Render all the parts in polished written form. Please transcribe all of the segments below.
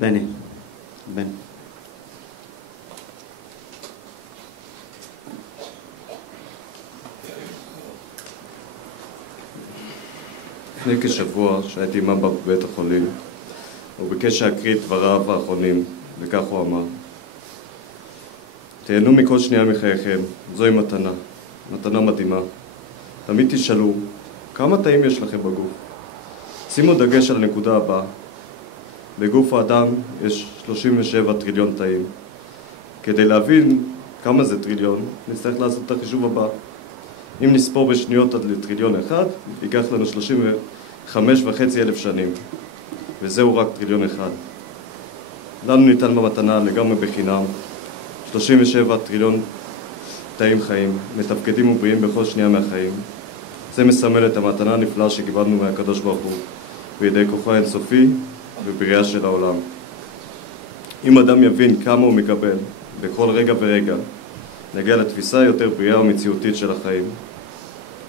בני, בני. לפני כשבוע, שהייתי עם אבא בבית החולים, הוא ביקש להקריא את דבריו האחרונים, וכך הוא אמר: תהנו מכל שנייה מחייכם, זוהי מתנה, מתנה מדהימה. תמיד תשאלו, כמה תאים יש לכם בגוף? שימו דגש על הנקודה הבאה. בגוף האדם יש 37 טריליון תאים. כדי להבין כמה זה טריליון, נצטרך לעשות את החישוב הבא. אם נספור בשניות עד לטריליון אחד, ייקח לנו 35,500 שנים, וזהו רק טריליון אחד. לנו ניתן במתנה לגמרי בחינם 37 טריליון תאים חיים, מתפקדים ובריאים בכל שנייה מהחיים. זה מסמל את המתנה הנפלאה שקיבלנו מהקדוש ברוך הוא, בידי כוחו האינסופי ובריאה של העולם. אם אדם יבין כמה הוא מקבל בכל רגע ורגע, נגיע לתפיסה יותר בריאה ומציאותית של החיים.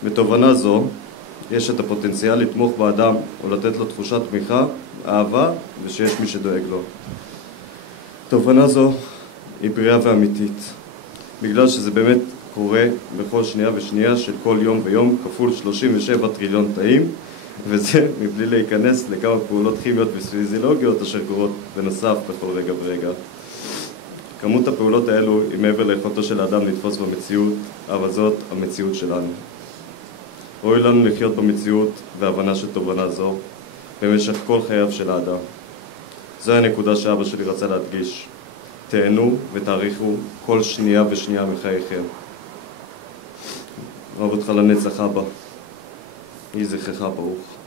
בתובנה זו יש את הפוטנציאל לתמוך באדם או לתת לו תחושת תמיכה, אהבה ושיש מי שדואג לו. תובנה זו היא בריאה ואמיתית, בגלל שזה באמת קורה בכל שנייה ושנייה של כל יום ויום כפול 37 טריליון תאים, וזה מבלי להיכנס לכמה פעולות כימיות ופיזיולוגיות אשר קורות בנוסף בכל רגע ורגע. כמות הפעולות האלו היא מעבר ליכולתו של האדם לתפוס במציאות, אבל זאת המציאות שלנו. ראוי לנו לחיות במציאות והבנה של תובנה זו במשך כל חייו של האדם. זו הנקודה שאבא שלי רצה להדגיש. תהנו ותעריכו כל שנייה ושנייה מחייכם. אוהב אותך לנצח אבא. יהי זכרך ברוך.